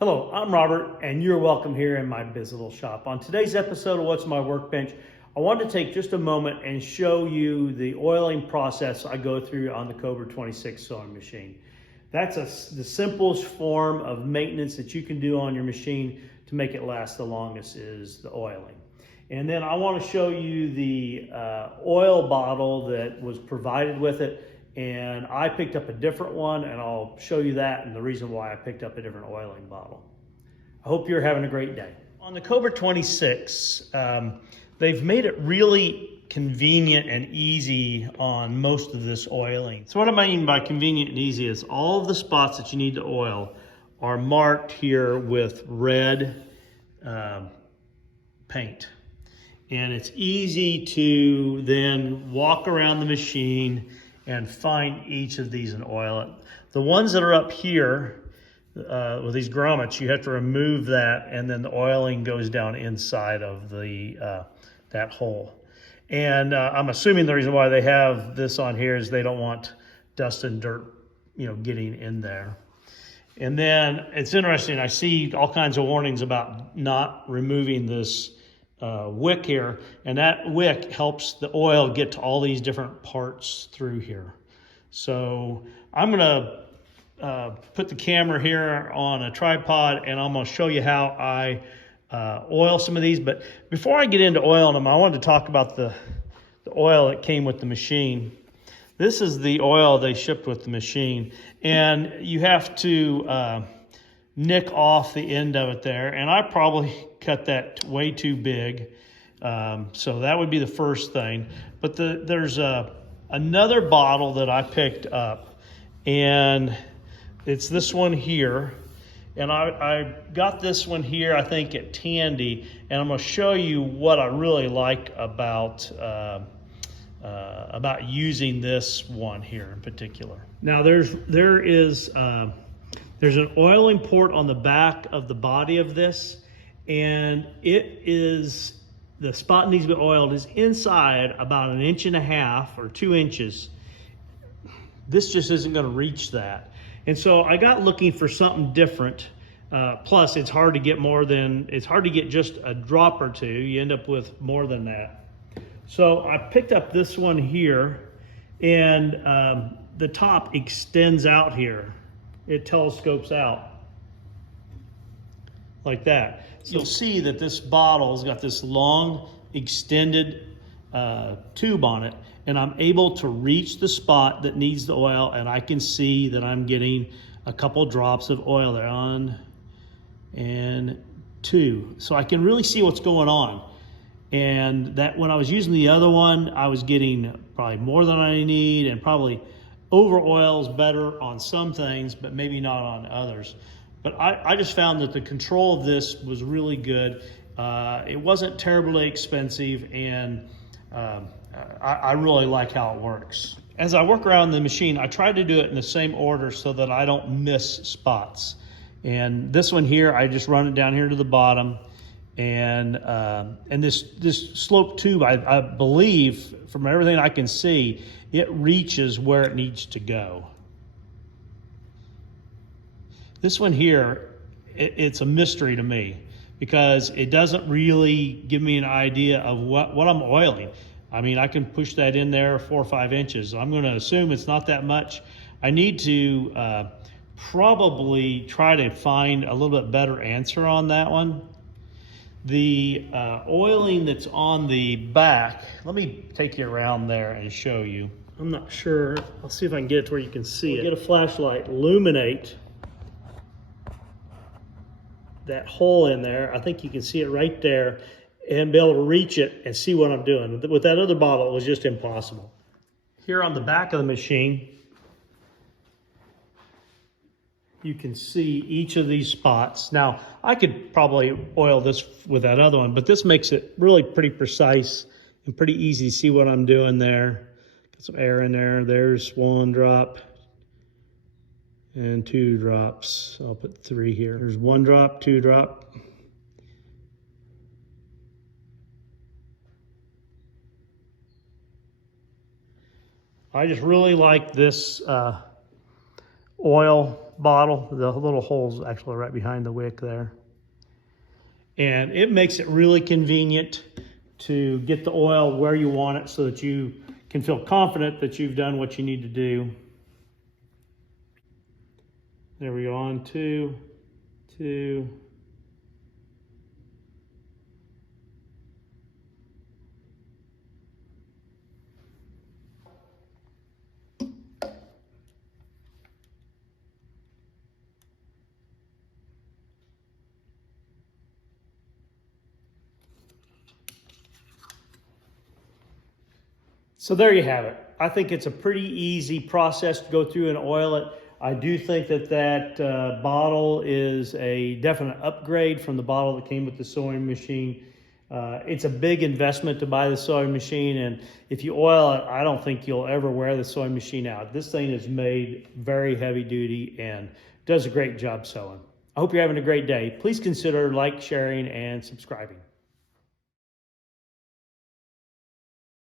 Hello, I'm Robert, and you're welcome here in my biz little shop. On today's episode of What's My Workbench, I wanted to take just a moment and show you the oiling process I go through on the Cobra 26 sewing machine. That's the simplest form of maintenance that you can do on your machine to make it last the longest is the oiling. And then I want to show you the oil bottle that was provided with it. And I picked up a different one, and I'll show you that and the reason why I picked up a different oiling bottle. I hope you're having a great day. On the Cobra 26, they've made it really convenient and easy on most of this oiling. So what I mean by convenient and easy is all of the spots that you need to oil are marked here with red paint. And it's easy to then walk around the machine and find each of these and oil it. The ones that are up here with these grommets, you have to remove that, and then the oiling goes down inside of the that hole. And I'm assuming the reason why they have this on here is they don't want dust and dirt, getting in there. And then it's interesting, I see all kinds of warnings about not removing this wick here, and that wick helps the oil get to all these different parts through here. So I'm gonna put the camera here on a tripod, and I'm gonna show you how I oil some of these. But before I get into oiling them, I wanted to talk about the oil that came with the machine. This is the oil they shipped with the machine, and you have to nick off the end of it there, and I probably cut that way too big, so that would be the first thing. But there's another bottle that I picked up, and it's this one here, and I got this one here I think at Tandy, and I'm going to show you what I really like about using this one here in particular. Now there's an oiling port on the back of the body of this, and the spot needs to be oiled is inside about 1.5 inches or 2 inches. This just isn't going to reach that. And so I got looking for something different. Plus it's hard to get just a drop or two. You end up with more than that. So I picked up this one here, and the top extends out here. It telescopes out like that. So you'll see that this bottle's got this long extended tube on it, and I'm able to reach the spot that needs the oil, and I can see that I'm getting a couple drops of oil there, 1 and 2. So I can really see what's going on. And that when I was using the other one, I was getting probably more than I need, and probably over oil is better on some things, but maybe not on others. But I just found that the control of this was really good. It wasn't terribly expensive, and I really like how it works. As I work around the machine, I try to do it in the same order so that I don't miss spots. And this one here, I just run it down here to the bottom. And this slope tube, I believe, from everything I can see, it reaches where it needs to go. This one here, it's a mystery to me because it doesn't really give me an idea of what I'm oiling. I mean, I can push that in there 4 or 5 inches. I'm going to assume it's not that much. I need to probably try to find a little bit better answer on that one. The oiling that's on the back, let me take you around there and show you. I'm not sure. I'll see if I can get it to where you can see it. Get a flashlight, illuminate that hole in there. I think you can see it right there, and be able to reach it and see what I'm doing. With that other bottle, it was just impossible. Here on the back of the machine, you can see each of these spots. Now, I could probably oil this with that other one, but this makes it really pretty precise and pretty easy to see what I'm doing there. Got some air in there. There's 1 drop and 2 drops. I'll put 3 here. There's 1 drop, 2 drop. I just really like this oil bottle. The little hole's actually right behind the wick there. And it makes it really convenient to get the oil where you want it so that you can feel confident that you've done what you need to do. There we go, on two. So there you have it. I think it's a pretty easy process to go through and oil it. I do think that bottle is a definite upgrade from the bottle that came with the sewing machine. It's a big investment to buy the sewing machine, and if you oil it, I don't think you'll ever wear the sewing machine out. This thing is made very heavy duty and does a great job sewing. I hope you're having a great day. Please consider sharing, and subscribing.